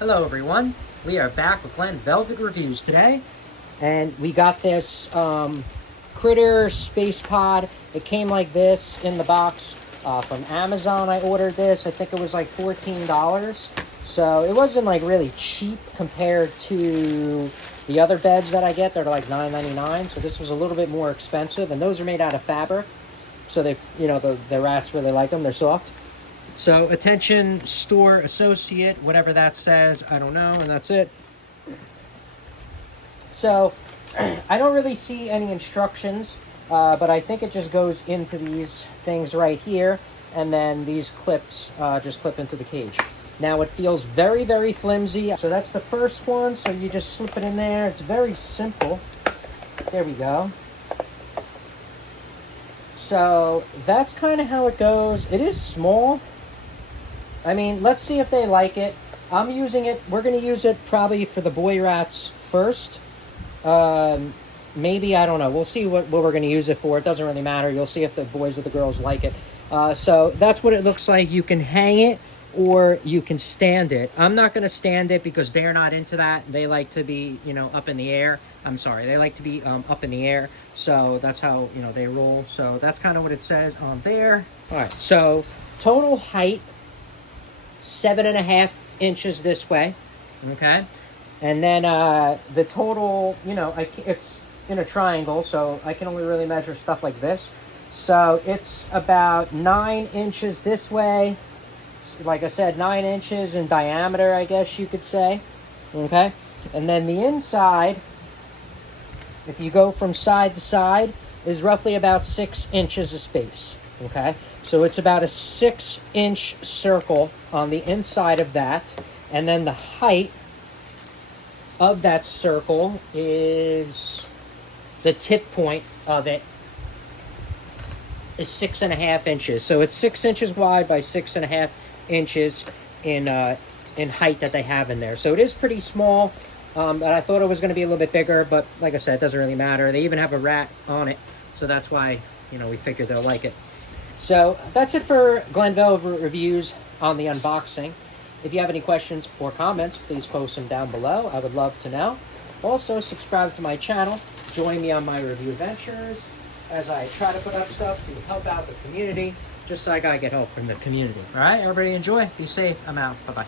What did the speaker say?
Hello everyone, we are back with Glen Velvet Reviews today, and we got this Critter Space Pod. It came like this in the box from Amazon. I ordered this. I think it was like $14, so it wasn't like really cheap compared to the other beds that I get. They're like $9.99, so this was a little bit more expensive, and those are made out of fabric, so they, the rats really like them. They're soft. So, attention store associate, whatever that says, I don't know, and that's it. So, I don't really see any instructions, but I think it just goes into these things right here, and then these clips just clip into the cage. Now, it feels very, very flimsy. So, that's the first one, so you just slip it in there. It's very simple. There we go. So, that's kind of how it goes. It is small. I mean, let's see if they like it. I'm using it. We're going to use it probably for the boy rats first. Maybe, I don't know. We'll see what we're going to use it for. It doesn't really matter. You'll see if the boys or the girls like it. So that's what it looks like. You can hang it or you can stand it. I'm not going to stand it because they're not into that. They like to be, up in the air. I'm sorry. They like to be up in the air. So that's how, they roll. So that's kind of what it says on there. All right. So total height. 7.5 inches this way, okay, and then the total, it's in a triangle, so I can only really measure stuff like this. So it's about 9 inches this way. Like I said, 9 inches in diameter, I guess you could say, okay. And then the inside, if you go from side to side, is roughly about 6 inches of space. Okay, so it's about a 6-inch circle on the inside of that, and then the height of that circle is, the tip point of it is 6.5 inches. So it's 6 inches wide by 6.5 inches in height that they have in there. So it is pretty small. But I thought it was going to be a little bit bigger, but like I said, it doesn't really matter. They even have a rat on it, so that's why we figured they'll like it. So that's it for Glen Velvet Reviews on the unboxing. If you have any questions or comments, please post them down below. I would love to know. Also, subscribe to my channel. Join me on my review adventures as I try to put up stuff to help out the community, just like I get help from the community. All right, everybody enjoy. Be safe. I'm out. Bye-bye.